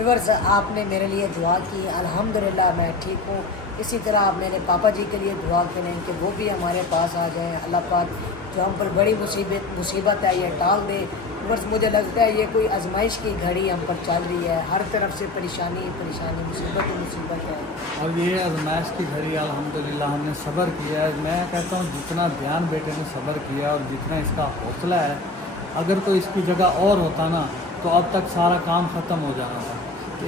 Viewers आपने मेरे लिए दुआ की, अल्हम्दुलिल्लाह मैं ठीक हूँ। इसी तरह आप मेरे पापा जी के लिए दुआ करें कि वो भी हमारे पास आ जाएं। अल्लाह पाक जो हम पर बड़ी मुसीबत है ये टाल दे। व्यूअर्स मुझे लगता है ये कोई आजमाइश की घड़ी हम पर चल रही है, हर तरफ से परेशानी परेशानी, मुसीबत ही मुसीबत है। अब ये आजमाइश की घड़ी अल्हम्दुलिल्लाह हमने सब्र किया है। मैं कहता हूँ जितना ध्यान बेटे ने सब्र किया और जितना इसका हौसला है, अगर कोई इसकी जगह और होता ना तो अब तक सारा काम ख़त्म हो जाना था।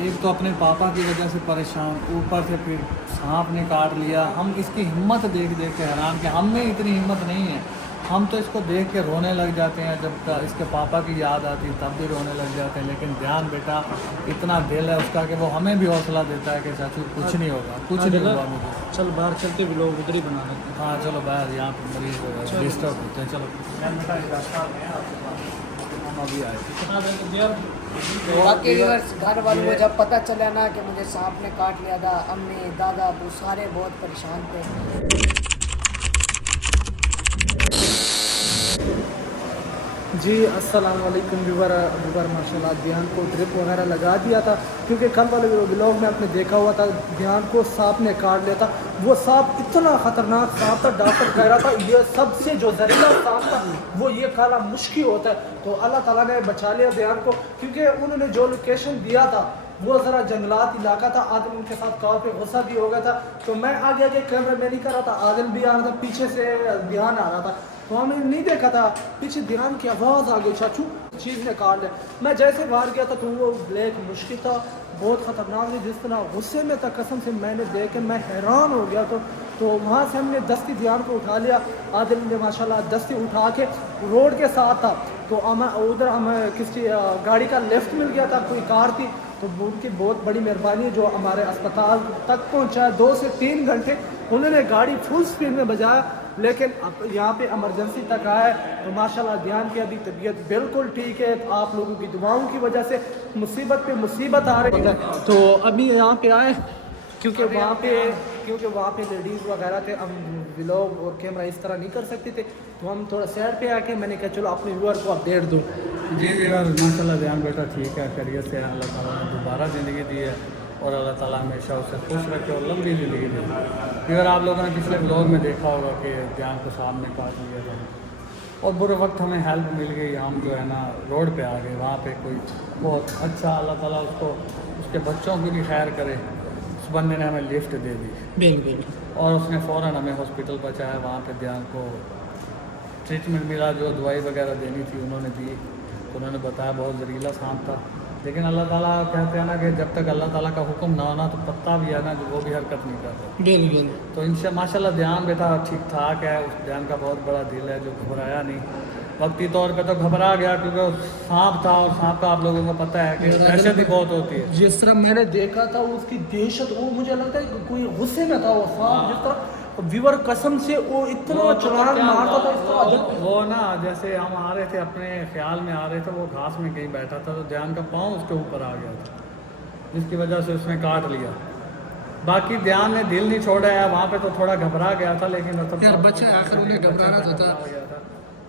एक तो अपने पापा की वजह से परेशान, ऊपर से फिर सांप ने काट लिया। हम इसकी हिम्मत देख देख के हैरान कि हम में इतनी हिम्मत नहीं है। हम तो इसको देख के रोने लग जाते हैं, जब इसके पापा की याद आती है तब भी रोने लग जाते हैं। लेकिन ध्यान बेटा इतना दिल है उसका कि वो हमें भी हौसला देता है कि चाचू कुछ नहीं होगा, कुछ नहीं होगा मुझे। चल बाहर चलते भी लोग उधर ही बना लेते हैं। हाँ चलो बाहर, यहाँ पे मरीज डिस्टर्ब होते हैं। चलो हम अभी आए। बाकी व्यूअर्स घर वालों को जब पता चला ना कि मुझे सांप ने काट लिया था, अम्मी दादा अबू सारे बहुत परेशान थे। जी अस्सलाम वालेकुम व्यूवर माशाल्लाह ध्यान को ड्रिप वगैरह लगा दिया था, क्योंकि कल वाले व्लॉग में आपने देखा हुआ था ध्यान को सांप ने काट लिया था। वो सांप इतना ख़तरनाक सांप था, डॉक्टर कह रहा था ये सबसे जो जहरीला सांप था वो ये काला मुश्की होता है। तो अल्लाह ताला ने बचा लिया ध्यान को, क्योंकि उन्होंने जो लोकेशन दिया था वो ज़रा जंगलात इलाका था। आदिल उनके साथ काफ़ी गुस्सा भी हो गया था, तो मैं आगे आगे कैमरा में नहीं कर रहा था, आदिल भी आ रहा था, पीछे से ध्यान आ रहा था, तो हमने नहीं देखा था। पीछे ध्यान की आवाज़ आ गई, चाचू चीज़ ने काट लिया। मैं जैसे बाहर गया था तो वो ब्लैक मुश्किल था, बहुत ख़तरनाक थी। जिस तरह गुस्से में था कसम से मैंने देख के मैं हैरान हो गया। तो वहाँ से हमने दस्ती ध्यान को उठा लिया। आदिल ने माशाल्लाह दस्ती उठा के रोड के साथ था, तो उधर हमें किसी गाड़ी का लेफ्ट मिल गया था, कोई कार थी, तो उनकी बहुत बड़ी मेहरबानी है जो हमारे अस्पताल तक पहुँचाया। 2 से 3 घंटे उन्होंने गाड़ी फुल स्पीड में बजाया, लेकिन अब यहाँ पे इमरजेंसी तक आया है। तो माशाल्लाह ध्यान की अभी तबीयत बिल्कुल ठीक है। आप लोगों की दुआओं की वजह से मुसीबत पे मुसीबत आ रही है। तो अभी यहाँ पे आए क्योंकि वहाँ पे लेडीज़ वगैरह थे, हम व्लॉग और कैमरा इस तरह नहीं कर सकते थे, तो हम थोड़ा साइड पे आके मैंने कहा चलो अपने व्यूअर को अपडेट दो। जी यार माशाल्लाह ध्यान बेटा ठीक है, खैरियत से अल्लाह ताला ने दोबारा ज़िंदगी दी है और अल्लाह ताला हमेशा उसे खुश रखे और लंबी ज़िंदगी दी। अगर आप लोगों ने पिछले ब्लॉग में देखा होगा कि ध्यान को सांप ने काट लिया था और बुरे वक्त हमें हेल्प मिल गई, हम जो है ना रोड पे आ गए। वहाँ पे कोई बहुत अच्छा, अल्लाह ताला उसको उसके बच्चों की भी खैर करे, उस बंदे ने हमें लिफ्ट दे दी बिल्कुल, और उसने फ़ौरन हमें हॉस्पिटल पहुँचाया। वहाँ पे ध्यान को ट्रीटमेंट मिला, जो दवाई वगैरह देनी थी उन्होंने दी। तो उन्होंने बताया बहुत जहरीला सांप था, लेकिन अल्लाह ताला कहते हैं ना कि जब तक अल्लाह ताला का हुक्म ना होना तो पत्ता भी है ना जो वो भी हरकत नहीं करता। बिल्कुल। तो इनसे माशाल्लाह ध्यान बेटा ठीक ठाक है। उस ध्यान का बहुत बड़ा दिल है जो घबराया नहीं। वक्ती तौर पे तो घबरा गया क्योंकि सांप था और सांप का आप लोगों को पता है कि दहशत ही बहुत होती है। जिस तरह मैंने देखा था उसकी दहशत, वो मुझे लगता है कि कोई गुस्से में था वो सांप। जिस तरह व्यूअर कसम से वो इतना छलांग मारता था इस तरह। वो ना जैसे हम आ रहे थे अपने ख्याल में आ रहे थे, वो घास में कहीं बैठा था तो ध्यान का पाँव उसके ऊपर आ गया था, जिसकी वजह से उसने काट लिया। बाकी ध्यान ने दिल नहीं छोड़ा है, वहाँ पे तो थोड़ा घबरा गया था, लेकिन यार बच्चे आखिर उन्हें घबराना था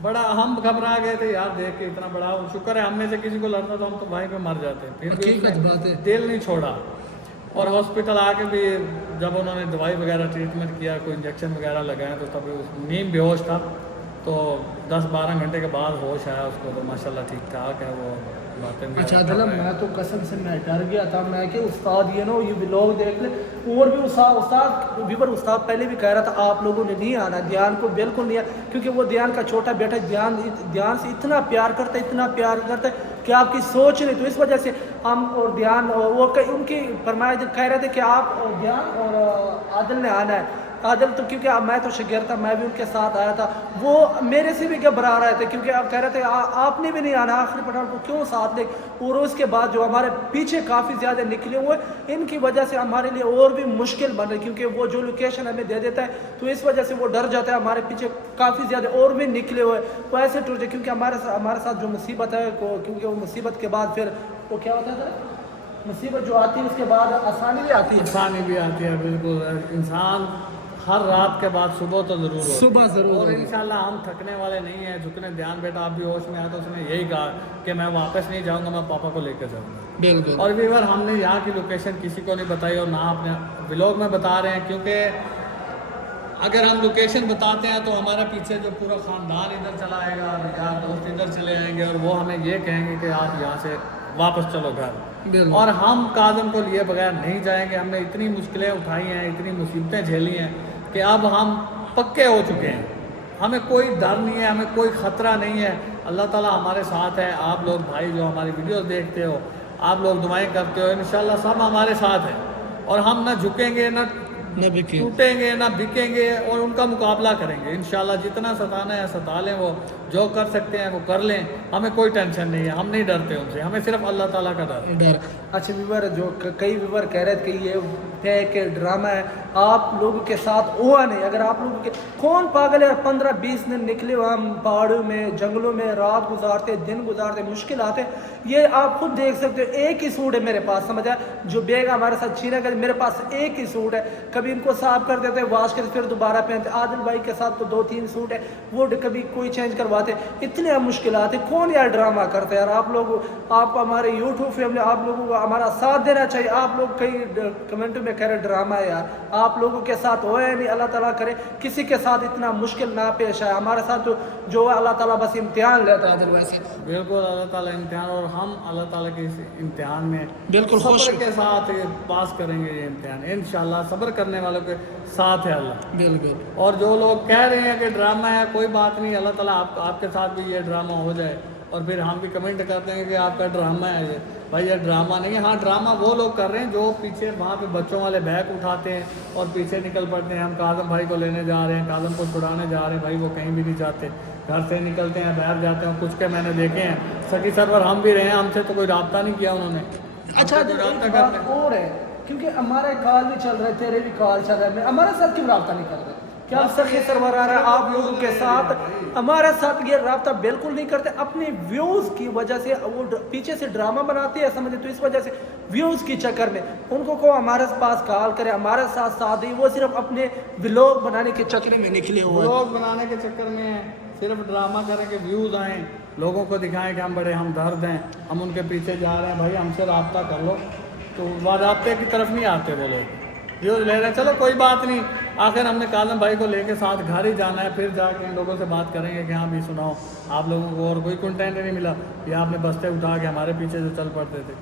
बड़ा हम घबरा गए थे यार देख के। इतना बड़ा शुक्र है हम में से किसी को लड़ना तो हम तो वहीं पे मर जाते हैं, फिर भी उसने दिल नहीं छोड़ा। और हॉस्पिटल आके भी जब उन्होंने दवाई वगैरह ट्रीटमेंट किया, कोई इंजेक्शन वगैरह लगाए, तो तभी नींद बेहोश था। तो 10-12 घंटे के बाद होश आया उसको, तो माशाल्लाह ठीक ठाक है वो बातें। अच्छा दिलम, मैं तो कसम से मैं डर गया था। मैं कि उस्ताद ये ना ये व्लॉग देख ले, और भी उस्ताद पहले भी कह रहा था आप लोगों ने नहीं आना, ध्यान को बिल्कुल नहीं आना, क्योंकि वो ध्यान का छोटा बेटा ध्यान से इतना प्यार करता है कि आपकी सोच नहीं। तो इस वजह से हम और ध्यान वो उनकी फरमाइश कह रहे थे कि आप और ध्यान और आदिल ने आना है। आदिल तो क्योंकि मैं तो शागिर्द था, मैं भी उनके साथ आया था, वो मेरे से भी घबरा रहे थे क्योंकि आप कह रहे थे आपने भी नहीं आना, आखिरी पठान को क्यों साथ ले। और उसके बाद जो हमारे पीछे काफ़ी ज़्यादा निकले हुए, इनकी वजह से हमारे लिए और भी मुश्किल बन रही, क्योंकि वो जो लोकेशन हमें दे देता है तो इस वजह से वो डर जाता है। हमारे पीछे काफ़ी ज़्यादा और भी निकले हुए तो ऐसे टूटे, क्योंकि हमारे साथ जो मुसीबत है क्योंकि वो मुसीबत के बाद फिर वो क्या होता है, मुसीबत जो आती है उसके बाद आसानी भी आती है। आसानी भी आती है, बिल्कुल। इंसान ہر رات کے بعد صبح تو ضرور ہوتی ہے۔ صبح ضرور اور ہوگی۔ انشاءاللہ ہم تھکنے والے نہیں ہیں، جھکنے دیان بیٹا آپ بھی ہوش میں آیا تو اس نے یہی کہا کہ میں واپس نہیں جاؤں گا، میں پاپا کو لے کے جاؤں گا۔ بالکل اور بھی بار ہم نے یہاں کی لوکیشن کسی کو نہیں بتائی اور نہ اپنے ولاگ میں بتا رہے ہیں، کیونکہ اگر ہم لوکیشن بتاتے ہیں تو ہمارا پیچھے جو پورا خاندان ادھر چلا آئے گا، یار دوست ادھر چلے آئیں گے اور وہ ہمیں یہ کہیں گے کہ آپ یہاں سے واپس چلو گھر۔ بالکل اور ہم کاظم کو لیے بغیر نہیں جائیں گے۔ ہم نے اتنی مشکلیں اٹھائی ہیں، اتنی مصیبتیں جھیلی ہیں کہ اب ہم پکے ہو چکے ہیں، ہمیں کوئی ڈر نہیں ہے، ہمیں کوئی خطرہ نہیں ہے۔ اللہ تعالیٰ ہمارے ساتھ ہے۔ آپ لوگ بھائی جو ہماری ویڈیوز دیکھتے ہو، آپ لوگ دعائیں کرتے ہو، انشاءاللہ سب ہمارے ساتھ ہیں اور ہم نہ جھکیں گے، نہ ٹوٹیں گے، نہ بکیں گے اور ان کا مقابلہ کریں گے انشاءاللہ۔ جتنا ستانا ہے ستا لیں، وہ جو کر سکتے ہیں وہ کر لیں، ہمیں کوئی ٹینشن نہیں ہے، ہم نہیں ڈرتے ان سے، ہمیں صرف اللہ تعالیٰ کا ڈر ہے۔ ڈر۔ اچھا ویور، جو کئی ویور کہہ رہے تھے کہ یہ فیک ہے، ڈرامہ ہے، آپ لوگوں کے ساتھ ہوا نہیں۔ اگر آپ لوگوں کے کون پاگل ہے 15-20 دن نکلے ہم پہاڑوں میں، جنگلوں میں، رات گزارتے، دن گزارتے، مشکل آتے، یہ آپ خود دیکھ سکتے ہو۔ ایک ہی سوٹ ہے میرے پاس، سمجھا، جو بیگ ہمارے ساتھ چھینا گیا، میرے پاس ایک ہی سوٹ ہے۔ کبھی ان کو صاف کر دیتے، واش کر پھر دوبارہ پہنتے۔ عادل بھائی کے ساتھ تو 2-3 سوٹ ہے، وہ کبھی کوئی چینج کرواتے۔ اتنے مشکلات ہیں، کون یار ڈرامہ کرتے ہیں یار؟ آپ ہمارے یوٹیوب فیملی، آپ لوگوں کو ہمارا ساتھ دینا چاہیے۔ آپ لوگ کئی کمنٹوں میں کہہ رہے ڈرامہ ہے یار، آپ لوگوں کے ساتھ ہوا ہے نہیں۔ اللہ تعالیٰ کرے کسی کے ساتھ اتنا مشکل نہ پیش آئے۔ ہمارے ساتھ تو جو ہے اللہ تعالیٰ بس امتحان لیتا ہے عادل ویسے۔ بالکل اللہ تعالیٰ امتحان، اور ہم اللہ تعالیٰ کے اس امتحان میں بالکل خوش صبر کے ساتھ پاس کریں گے یہ امتحان انشاءاللہ۔ صبر کرنے والوں کے ساتھ ہے اللہ۔ بالکل۔ اور جو لوگ کہہ رہے ہیں کہ ڈرامہ ہے، کوئی بات نہیں، اللہ تعالیٰ آپ کے ساتھ بھی یہ ڈرامہ ہو جائے اور پھر ہم بھی کمنٹ کرتے ہیں کہ آپ کا ڈرامہ ہے یہ۔ بھائی یہ ڈرامہ نہیں ہے، ہاں ڈرامہ وہ لوگ کر رہے ہیں جو پیچھے وہاں پہ بچوں والے بیگ اٹھاتے ہیں اور پیچھے نکل پڑتے ہیں۔ ہم کاظم بھائی کو لینے جا رہے ہیں، کاظم کو چھڑانے جا رہے ہیں، بھائی وہ کہیں بھی نہیں جاتے، گھر سے نکلتے ہیں باہر جاتے ہیں۔ کچھ کے میں نے دیکھے ہیں سکی سرور، ہم بھی رہے ہیں، ہم سے تو کوئی رابطہ نہیں کیا انہوں نے۔ اچھا ایک بات اور ہے، کیونکہ ہمارے کال بھی چل رہے، تیرے بھی کال چل رہے ہیں، ہمارے ساتھ کیوں رابطہ نہیں کرتے؟ کیا سکی سرور آ رہا ہے آپ لوگوں کے ساتھ؟ ہمارے ساتھ یہ رابطہ بالکل نہیں کرتے، اپنے ویوز کی وجہ سے وہ پیچھے سے ڈرامہ بناتی ہے سمجھے، تو اس وجہ سے ویوز کی چکر میں ان کو ہمارے پاس کال کرے، ہمارے ساتھ دے، وہ صرف اپنے ولاگ بنانے کے چکر میں نکلے ہوئے ہیں۔ ولاگ بنانے کے چکر میں صرف ڈرامہ کریں کہ ویوز آئیں، لوگوں کو دکھائیں کہ ہم بڑے ہمدرد ہیں، ہم ان کے پیچھے جا رہے ہیں۔ بھائی ہم سے رابطہ کر لو، تو رابطے کی طرف نہیں آتے وہ لوگ، ویوز لے رہے ہیں، چلو کوئی بات نہیں۔ آخر ہم نے کاظم بھائی کو لے کے ساتھ گھر ہی جانا ہے، پھر جا کے ان لوگوں سے بات کریں گے کہ ہاں بھی سناؤ آپ لوگوں کو اور کوئی کنٹینٹ نہیں ملا، یا آپ نے بستے اٹھا کے ہمارے پیچھے جو چل پڑتے تھے۔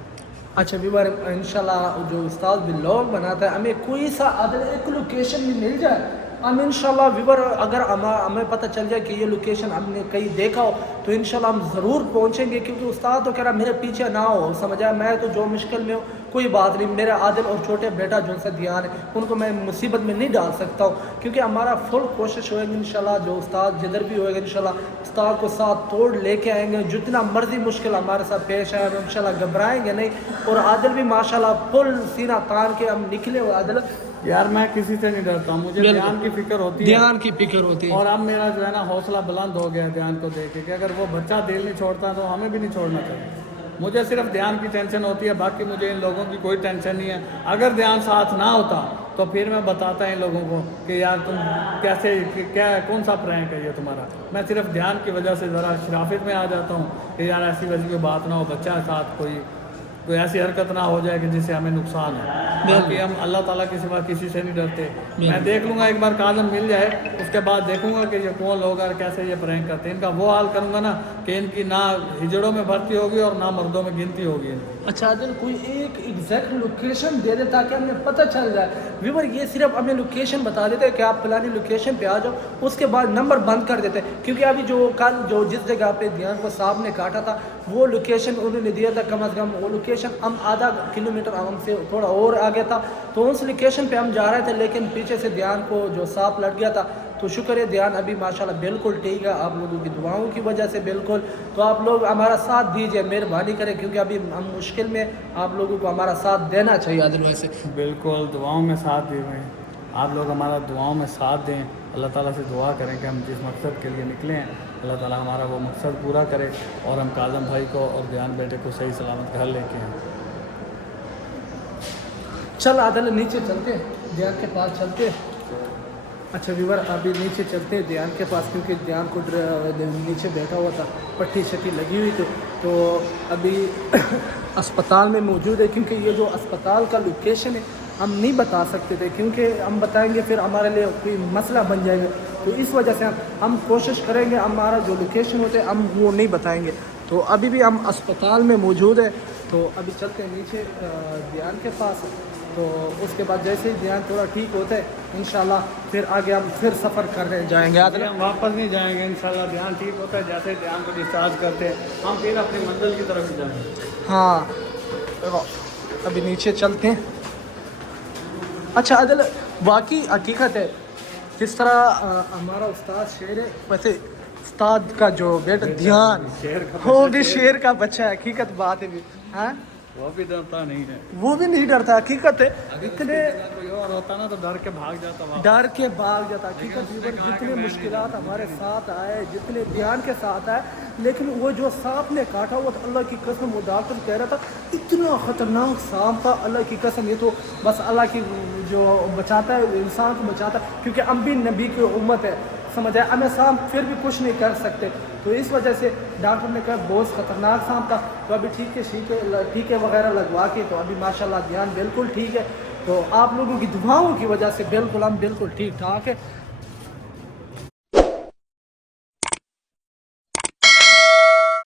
اچھا ویور، انشاءاللہ جو استاد ولاگ بناتا ہے، ہمیں کوئی سا ادھر ایک لوکیشن بھی مل جائے، ہم انشاءاللہ ویور اگر ہمیں پتہ چل جائے کہ یہ لوکیشن ہم نے کہیں دیکھا ہو تو انشاءاللہ ہم ضرور پہنچیں گے، کیونکہ استاد تو کہہ رہا میرے پیچھے نہ ہو، سمجھا، میں تو جو مشکل میں ہوں کوئی بات نہیں، میرا عادل اور چھوٹے بیٹا جو سے دیان ہے ان کو میں مصیبت میں نہیں ڈال سکتا ہوں، کیونکہ ہمارا فل کوشش ہوئے گی انشاءاللہ، جو استاد جدھر بھی ہوئے گا انشاءاللہ استاد کو ساتھ توڑ لے کے آئیں گے، جتنا مرضی مشکل ہمارے ساتھ پیش آئے ہم انشاءاللہ گھبرائیں گے نہیں۔ اور عادل بھی ماشاءاللہ فل سینہ تان کے ہم نکلے ہوئے۔ عادل یار میں کسی سے نہیں ڈرتا ہوں، مجھے دھیان کی فکر ہوتی ہے، دھیان کی فکر ہوتی ہے، اور اب میرا جو ہے نا حوصلہ بلند ہو گیا ہے دھیان کو دیکھ کے، کہ اگر وہ بچہ دل نہیں چھوڑتا تو ہمیں بھی نہیں چھوڑنا چاہیے۔ مجھے صرف دھیان کی ٹینشن ہوتی ہے، باقی مجھے ان لوگوں کی کوئی ٹینشن نہیں ہے۔ اگر دھیان ساتھ نہ ہوتا تو پھر میں بتاتا ان لوگوں کو کہ یار تم کیسے، کیا کون سا پرینک ہے یہ تمہارا۔ میں صرف دھیان کی وجہ سے ذرا شرافت میں آ جاتا ہوں کہ یار ایسی وجہ کوئی بات نہ ہو، بچہ ساتھ کوئی ایسی حرکت نہ ہو جائے کہ جس سے ہمیں نقصان ہے۔ باقی ہم اللہ تعالیٰ کے سوا کسی سے نہیں ڈرتے۔ میں دیکھ لوں گا ایک بار کاظم مل جائے، اس کے بعد دیکھوں گا کہ یہ کون لوگ اور کیسے یہ پرینک کرتے ہیں، ان کا وہ حال کروں گا نا کہ ان کی نہ ہجڑوں میں بھرتی ہوگی اور نہ مردوں میں گنتی ہوگی ان کی۔ اچھا عادل کوئی ایک ایگزیکٹ لوکیشن دے دے تاکہ ہمیں پتہ چل جائے۔ ویور یہ صرف ہمیں لوکیشن بتا دیتے کہ آپ فلانی لوکیشن پہ آ جاؤ، اس کے بعد نمبر بند کر دیتے، کیونکہ ابھی جو کل جو جس جگہ پہ دھیان کو صاحب نے کاٹا تھا وہ لوکیشن انہوں نے دیا تھا، کم از کم وہ لوکیشن ہم آدھا کلومیٹر ہم سے تھوڑا اور آگے تھا، تو اس لوکیشن پہ ہم جا رہے تھے، لیکن پیچھے سے دھیان کو جو سانپ لٹ گیا تھا، تو شکر ہے دھیان ابھی ماشاءاللہ بالکل ٹھیک ہے، آپ لوگوں کی دعاؤں کی وجہ سے بالکل۔ تو آپ لوگ ہمارا ساتھ دیجیے، مہربانی کریں، کیونکہ ابھی ہم مشکل میں، آپ لوگوں کو ہمارا ساتھ دینا چاہیے عادل ویسے۔ بالکل دعاؤں میں ساتھ دیے ہوئے ہیں، آپ لوگ ہمارا دعاؤں میں ساتھ دیں، اللہ تعالیٰ سے دعا کریں کہ ہم جس مقصد کے لیے نکلے ہیں اللہ تعالیٰ ہمارا وہ مقصد پورا کرے اور ہم کاظم بھائی کو اور دھیان بیٹے کو صحیح سلامت گھر لے کے آئیں۔ چل عادل نیچے چلتے، دھیان کے پاس چلتے۔ अच्छा व्यूवर, अभी नीचे चलते हैं ध्यान के पास, क्योंकि ध्यान को नीचे बैठा हुआ था, पट्टी शट्टी लगी हुई थी। तो अभी अस्पताल में मौजूद है, क्योंकि ये जो अस्पताल का लोकेशन है हम नहीं बता सकते थे, क्योंकि हम बताएंगे फिर हमारे लिए कोई मसला बन जाएगा। तो इस वजह से हम कोशिश करेंगे हमारा जो लोकेशन होते हैं हम वो नहीं बताएंगे। तो अभी भी हम अस्पताल में मौजूद है, तो अभी चलते हैं नीचे ध्यान के पास। तो उसके बाद जैसे ही ध्यान थोड़ा ठीक होता है इंशाल्लाह फिर आगे हम फिर सफ़र करने जाएंगे। हम वापस नहीं जाएंगे इंशाल्लाह, ध्यान ठीक होता है, जैसे ध्यान को डिस्चार्ज करते हैं हम फिर अपनी मंजिल की तरफ ही जाएंगे। हाँ, अभी नीचे चलते हैं। अच्छा अदल, वाकई हकीकत है जिस तरह हमारा उस्ताद शेर है, वैसे उस्ताद का जो बेटा ध्यान वो भी शेर का बच्चा है, हकीकत बात है भी। हाँ, वो भी डरता नहीं है, वो भी नहीं डरता, हकीकत है। इतने कोई और होता ना तो डर के भाग जाता वहाँ। डर के भाग जाता, हकीकत जितने मुश्किलात हमारे साथ आए, जितने ध्यान के साथ आए, लेकिन वो जो सांप ने काटा वो तो अल्लाह की कसम, वो डॉक्टर कह रहा था इतना ख़तरनाक सांप था, अल्लाह की कसम। ये तो बस अल्लाह की जो बचाता है इंसान को बचाता है, क्योंकि हम भी नबी की उम्मत है, समझ आए, हमें सांप फिर भी कुछ नहीं कर सकते। तो इस वजह से डॉक्टर ने कहा बहुत ख़तरनाक सांप था। तो अभी टीके वगैरह लगवा के तो अभी माशाल्लाह ध्यान बिल्कुल ठीक है। तो आप लोगों की दुआओं की वजह से बिल्कुल हम बिल्कुल ठीक ठाक है।